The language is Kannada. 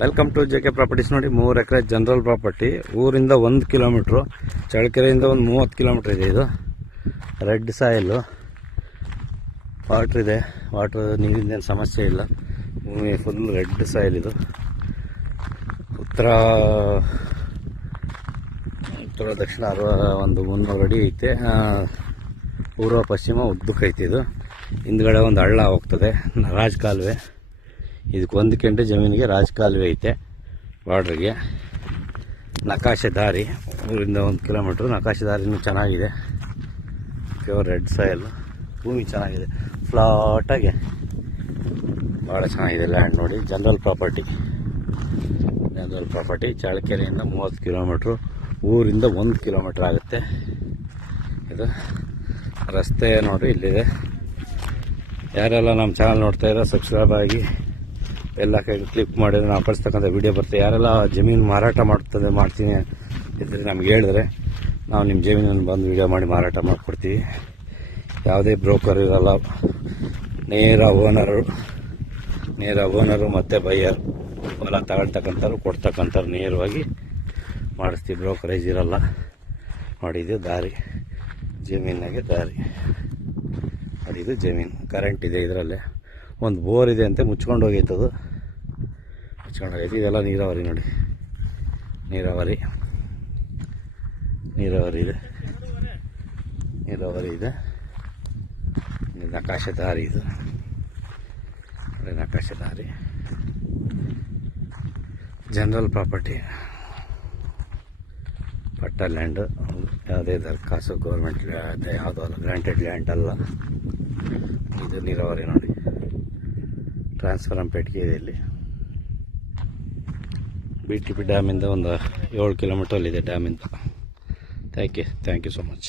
Welcome to J K properties. ನೋಡಿ, 3 ಎಕರೆ ಜನರಲ್ ಪ್ರಾಪರ್ಟಿ. ಊರಿಂದ 1 ಕಿಲೋಮೀಟ್ರು, ಚಳ್ಳಕೆರೆಯಿಂದ ಒಂದು 30 ಕಿಲೋಮೀಟ್ರ್ ಇದೆ. ಇದು ರೆಡ್ ಸಾಯಿಲು, ವಾಟ್ರ್ ಇದೆ. ನೀರಿಂದೇನು ಸಮಸ್ಯೆ ಇಲ್ಲ. ಭೂಮಿ ಫುಲ್ ರೆಡ್ ಸಾಯಿಲ್. ಇದು ಉತ್ತರ ದಕ್ಷಿಣ ಒಂದು 300 ಅಡಿ ಐತೆ. ಪೂರ್ವ ಪಶ್ಚಿಮ ಉದ್ದಕ್ಕೈತೆ. ಇದು ಹಿಂದ್ಗಡೆ ಒಂದು ಹಳ್ಳ ಹೋಗ್ತದೆ, ರಾಜಕಾಲುವೆ. ಇದಕ್ಕೆ 1 ಕೆಂಟೆ ಜಮೀನಿಗೆ ರಾಜಕಾಲುವೆ ಐತೆ. ಬಾರ್ಡ್ರಿಗೆ ನಕಾಶೆ ದಾರಿ, ಊರಿಂದ 1 ಕಿಲೋಮೀಟ್ರು. ನಕಾಶೆ ದಾರಿನೂ ಚೆನ್ನಾಗಿದೆ. Pure red soil. ಭೂಮಿ ಚೆನ್ನಾಗಿದೆ, ಫ್ಲಾಟಾಗಿ ಭಾಳ ಚೆನ್ನಾಗಿದೆ ಲ್ಯಾಂಡ್. ನೋಡಿ, ಜನರಲ್ ಪ್ರಾಪರ್ಟಿ ಚಳ್ಳಕೆರೆಯಿಂದ 30 ಕಿಲೋಮೀಟ್ರು, ಊರಿಂದ 1 ಕಿಲೋಮೀಟ್ರ್ ಆಗುತ್ತೆ. ಇದು ರಸ್ತೆ ನೋಡಿ ಇಲ್ಲಿದೆ. ಯಾರೆಲ್ಲ ನಮ್ಮ ಚಾನಲ್ ನೋಡ್ತಾ ಇರೋ ಸಬ್ಸ್ಕ್ರೈಬ್ ಆಗಿ ಎಲ್ಲ ಕೈಗೆ ಕ್ಲಿಕ್ ಮಾಡಿದ್ರೆ ನಾವು ಕಳಿಸ್ತಕ್ಕಂಥ ವೀಡಿಯೋ ಬರ್ತದೆ. ಯಾರೆಲ್ಲ ಜಮೀನು ಮಾರಾಟ ಮಾಡ್ತೀನಿ ಇದ್ದರೆ ನಮ್ಗೆ ಹೇಳಿದ್ರೆ ನಾವು ನಿಮ್ಮ ಜಮೀನನ್ನು ಬಂದು ವೀಡಿಯೋ ಮಾಡಿ ಮಾರಾಟ ಮಾಡಿಕೊಡ್ತೀವಿ. ಯಾವುದೇ ಬ್ರೋಕರ್ ಇರಲ್ಲ, ನೇರ ಓನರು ಮತ್ತು ಬೈಯರ್ ಹೊಲ ತಗೊಳ್ತಕ್ಕಂಥವ್ರು ಕೊಡ್ತಕ್ಕಂಥವ್ರು ನೇರವಾಗಿ ಮಾಡಿಸ್ತೀವಿ. ಬ್ರೋಕರೇಜ್ ಇರಲ್ಲ. ನೋಡಿ, ಇದು ದಾರಿ, ಜಮೀನಾಗೆ ದಾರಿ. ನೋಡಿ, ಇದು ಜಮೀನು. ಕರೆಂಟ್ ಇದೆ ಇದರಲ್ಲೇ. ಒಂದು ಬೋರ್ ಇದೆ ಅಂತೆ, ಮುಚ್ಕೊಂಡು ಹೋಗೈತದು. ಇದೆಲ್ಲ ನೀರಾವರಿ. ನೋಡಿ, ನೀರಾವರಿ ಇದೆ. ನಕಾಶೆ ದಾರಿ. ಇದು ನಕಾಶೆ ದಾರಿ. ಜನರಲ್ ಪ್ರಾಪರ್ಟಿ, ಪಟ್ಟ ಲ್ಯಾಂಡು. ಯಾವುದೇ ದರಖಾಸು ಗೌರ್ಮೆಂಟ್ ಯಾವುದೋ ಅಲ್ಲ, ಗ್ರಾಂಟೆಡ್ ಲ್ಯಾಂಡ್ ಅಲ್ಲ. ಇದು ನೀರಾವರಿ. ನೋಡಿ, ಟ್ರಾನ್ಸ್ಫಾರಮ್ ಪೆಟ್ಟಿಗೆ ಇದೆ ಇಲ್ಲಿ. BTP ಡ್ಯಾಮಿಂದ ಒಂದು 7 ಕಿಲೋಮೀಟ್ರಲ್ಲಿದೆ ಡ್ಯಾಮಿಂದ. Thank you so much.